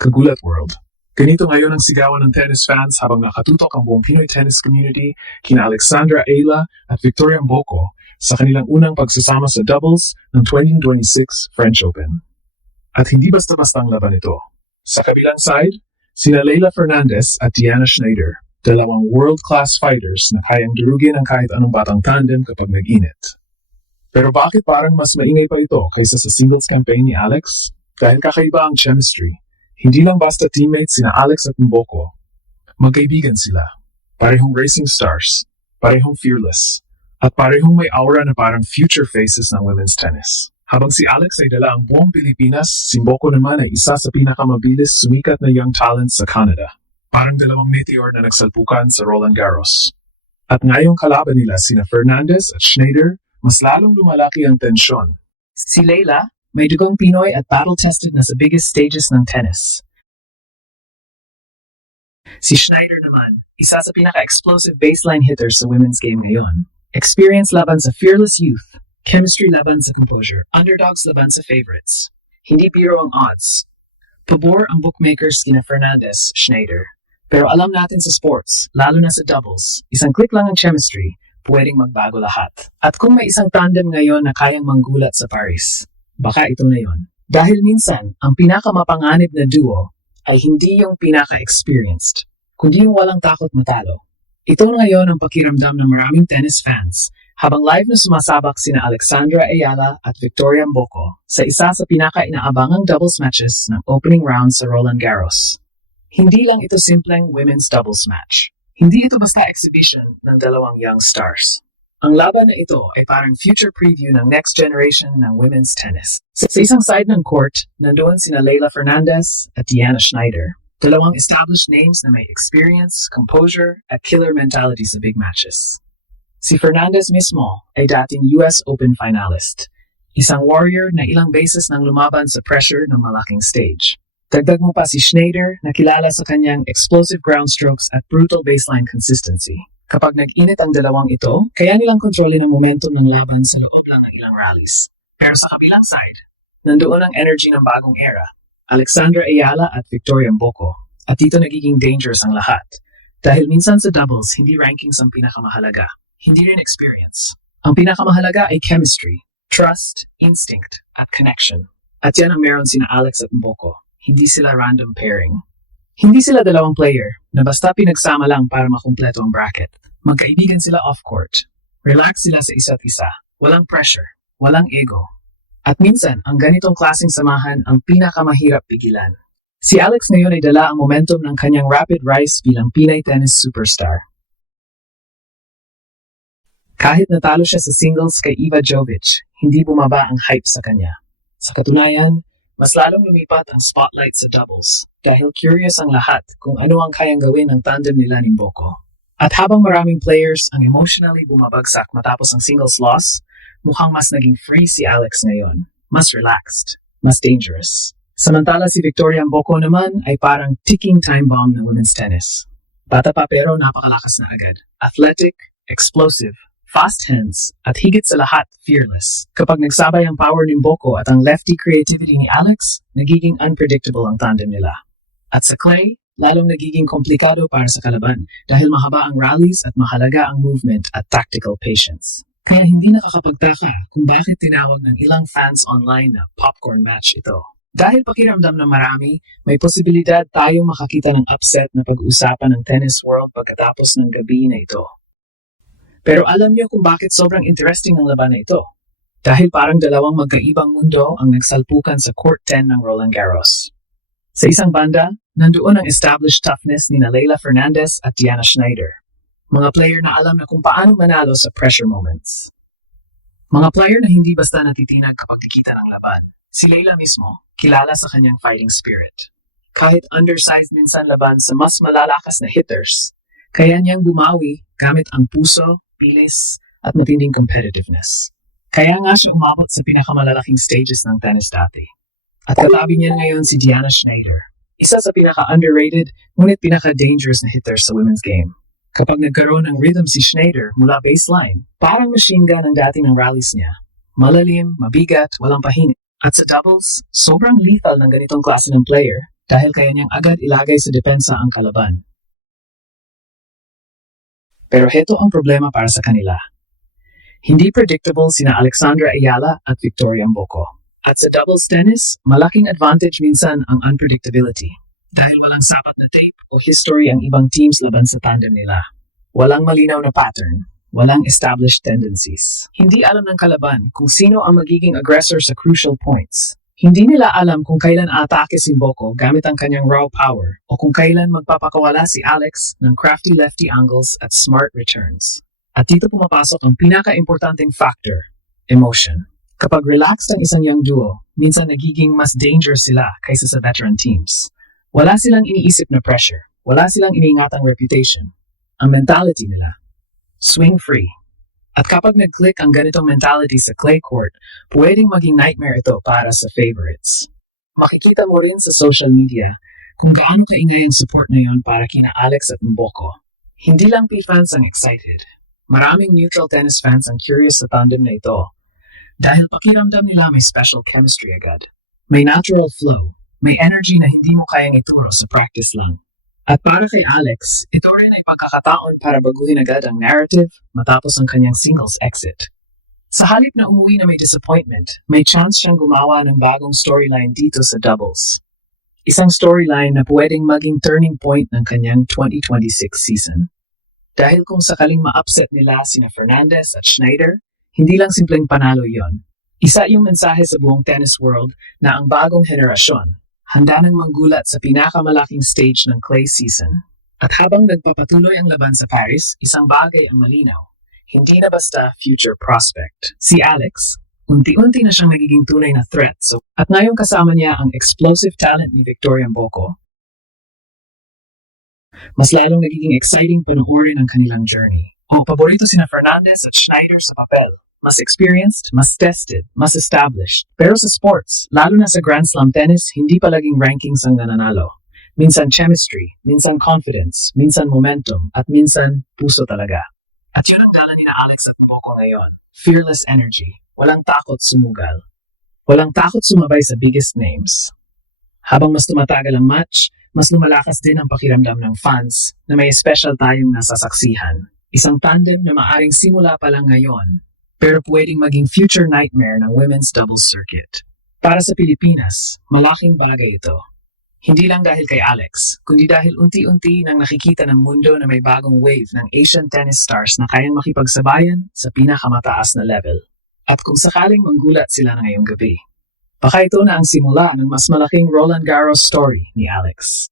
Kagulat World. Ganito ngayon ang sigawan ng tennis fans habang nakatutok ang buong Pinoy tennis community kina Alexandra Ayala at Victoria Mboko sa kanilang unang pagsasama sa doubles ng 2026 French Open. At hindi basta-basta ang laban ito. Sa kabilang side, sina Leylah Fernandez at Diana Schneider, dalawang world-class fighters na kayang durugin ang kahit anong batang tandem kapag nag-init. Pero bakit parang mas maingay pa ito kaysa sa singles campaign ni Alex? Dahil kakaiba ang chemistry. Hindi lang basta teammates sina Alex at Mboko. Magkaibigan sila. Parehong racing stars. Parehong fearless. At parehong may aura na parang future faces ng women's tennis. Habang si Alex ay dala ang buong Pilipinas, si Mboko naman ay isa sa pinakamabilis sumikat na young talents sa Canada. Parang dalawang meteor na nagsalpukan sa Roland Garros. At ngayong kalaban nila sina Fernandez at Schneider, mas lalong lumalaki ang tensyon. Si Leylah, may dugong Pinoy at battle-tested na sa biggest stages ng tennis. Si Schneider naman, isa sa pinaka-explosive baseline hitters sa women's game ngayon. Experience laban sa fearless youth, chemistry laban sa composure, underdogs laban sa favorites. Hindi biro ang odds. Pabor ang bookmakers kina Fernandez, Schneider. Pero alam natin sa sports, lalo na sa doubles, isang click lang ang chemistry, pwedeng magbago lahat. At kung may isang tandem ngayon na kayang manggulat sa Paris, baka ito na yon. Dahil minsan, ang pinakamapanganib na duo ay hindi yung pinaka-experienced, kundi yung walang takot matalo. Ito na ngayon ang pakiramdam ng maraming tennis fans habang live na sumasabak sina Alexandra Ayala at Victoria Mboko sa isa sa pinaka-inaabangang doubles matches ng opening round sa Roland Garros. Hindi lang ito simpleng women's doubles match. Hindi ito basta exhibition ng dalawang young stars. Ang laban na ito ay parang future preview ng next generation ng women's tennis. Sa isang side ng court, nandoon sina Leylah Fernandez at Diana Schneider. Dalawang established names na may experience, composure, at killer mentality sa big matches. Si Fernandez mismo ay dating US Open finalist. Isang warrior na ilang beses nang lumaban sa pressure ng malaking stage. Dagdag mo pa si Schneider na kilala sa kanyang explosive ground strokes at brutal baseline consistency. Kapag nag-init ang dalawang ito, kaya nilang kontrolin ang momentum ng laban sa loob lang ng ilang rallies. Pero sa kabilang side, nandoon ang energy ng bagong era, Alexandra Ayala at Victoria Mboko. At dito nagiging dangerous ang lahat. Dahil minsan sa doubles, hindi rankings ang pinakamahalaga. Hindi rin experience. Ang pinakamahalaga ay chemistry, trust, instinct, at connection. At yan ang meron sina Alex at Mboko. Hindi sila random pairing. Hindi sila dalawang player na basta pinagsama lang para makumpleto ang bracket. Magkaibigan sila off-court. Relax sila sa isa't isa. Walang pressure. Walang ego. At minsan, ang ganitong klaseng samahan ang pinakamahirap pigilan. Si Alex ngayon ay dala ang momentum ng kanyang rapid rise bilang Pinay tennis superstar. Kahit natalo siya sa singles kay Eva Jovic, hindi bumaba ang hype sa kanya. Sa katunayan, mas lalong lumipat ang spotlight sa doubles dahil curious ang lahat kung ano ang kayang gawin ng tandem nila ni Mboko. At habang maraming players ang emotionally bumabagsak matapos ang singles loss, mukhang mas naging free si Alex ngayon. Mas relaxed, mas dangerous. Samantala si Victoria Mboko naman ay parang ticking time bomb ng women's tennis. Bata pa pero napakalakas na agad. Athletic, explosive, fast hands, at higit sa lahat, fearless. Kapag nagsabay ang power ni Mboko at ang lefty creativity ni Alex, nagiging unpredictable ang tandem nila. At sa clay, lalong nagiging komplikado para sa kalaban dahil mahaba ang rallies at mahalaga ang movement at tactical patience. Kaya hindi nakakapagtaka kung bakit tinawag ng ilang fans online na popcorn match ito. Dahil pakiramdam ng marami, may posibilidad tayong makakita ng upset na pag-uusapan ng tennis world pagkatapos ng gabi na ito. Pero alam niyo kung bakit sobrang interesting ang laban na ito. Dahil parang dalawang magkaibang mundo ang nagsalpukan sa Court 10 ng Roland Garros. Sa isang banda, nandoon ang established toughness ni Leylah Fernandez at Diana Schneider. Mga player na alam na kung paano manalo sa pressure moments. Mga player na hindi basta natitinag kapag tikita ng laban. Si Leylah mismo, kilala sa kanyang fighting spirit. Kahit undersized minsan laban sa mas malalakas na hitters, kaya niyang bumawi gamit ang puso, bilis, at matinding competitiveness. Kaya nga siya umabot sa pinakamalalaking stages ng tennis dati. At katabi niya ngayon si Diana Schneider, isa sa pinaka-underrated ngunit pinaka-dangerous na hitter sa women's game. Kapag nagkaroon ng rhythm si Schneider mula baseline, parang machine gun ang dating ng rallies niya. Malalim, mabigat, walang pahinga. At sa doubles, sobrang lethal ng ganitong klase ng player dahil kaya niyang agad ilagay sa depensa ang kalaban. Pero heto ang problema para sa kanila. Hindi predictable sina Alexandra Ayala at Victoria Mboco. At sa doubles tennis, malaking advantage minsan ang unpredictability. Dahil walang sapat na tape o history ang ibang teams laban sa tandem nila. Walang malinaw na pattern, walang established tendencies. Hindi alam ng kalaban kung sino ang magiging aggressor sa crucial points. Hindi nila alam kung kailan aatake si Mboco gamit ang kanyang raw power o kung kailan magpapakawala si Alex ng crafty lefty angles at smart returns. At dito pumapasok ang pinaka-importanting factor, emotion. Kapag relaxed ang isang young duo, minsan nagiging mas dangerous sila kaysa sa veteran teams. Wala silang iniisip na pressure, wala silang iniingatang reputation. Ang mentality nila, swing free. At kapag nag-click ang ganitong mentality sa clay court, pwedeng maging nightmare ito para sa favorites. Makikita mo rin sa social media kung gaano kaingay ang support na yon para kina Alex at Mboco. Hindi lang P-fans ang excited. Maraming neutral tennis fans ang curious sa tandem na ito. Dahil pakiramdam nila may special chemistry agad. May natural flow. May energy na hindi mo kayang ituro sa practice lang. At para kay Alex, ito rin ay pagkakataon para baguhin agad ang narrative matapos ang kanyang singles exit. Sa halip na umuwi na may disappointment, may chance siyang gumawa ng bagong storyline dito sa doubles. Isang storyline na pwedeng maging turning point ng kanyang 2026 season. Dahil kung sakaling ma-upset nila sina Fernandez at Schneider, hindi lang simpleng panalo yon. Isa yung mensahe sa buong tennis world na ang bagong henerasyon handa nang manggulat sa pinakamalaking stage ng clay season. At habang nagpapatuloy ang laban sa Paris, isang bagay ang malinaw. Hindi na basta future prospect. Si Alex, unti-unti na siyang nagiging tunay na threat. At ngayong kasama niya ang explosive talent ni Victoria Mboco, mas lalong nagiging exciting panoorin ang kanilang journey. Paborito sina Fernandez at Schneider sa papel. Mas experienced, mas tested, mas established. Pero sa sports, lalo na sa Grand Slam tennis, hindi palaging rankings ang nananalo. Minsan chemistry, minsan confidence, minsan momentum, at minsan puso talaga. At yun ang dala ni na Alex at Mboco ngayon. Fearless energy. Walang takot sumugal. Walang takot sumabay sa biggest names. Habang mas tumatagal ang match, mas lumalakas din ang pakiramdam ng fans na may special tayong nasasaksihan. Isang tandem na maaring simula pa lang ngayon, pero pwedeng maging future nightmare ng women's doubles circuit. Para sa Pilipinas, malaking bagay ito. Hindi lang dahil kay Alex, kundi dahil unti-unti nang nakikita ng mundo na may bagong wave ng Asian tennis stars na kayang makipagsabayan sa pinakamataas na level. At kung sakaling manggulat sila na ngayong gabi, baka ito na ang simula ng mas malaking Roland Garros story ni Alex.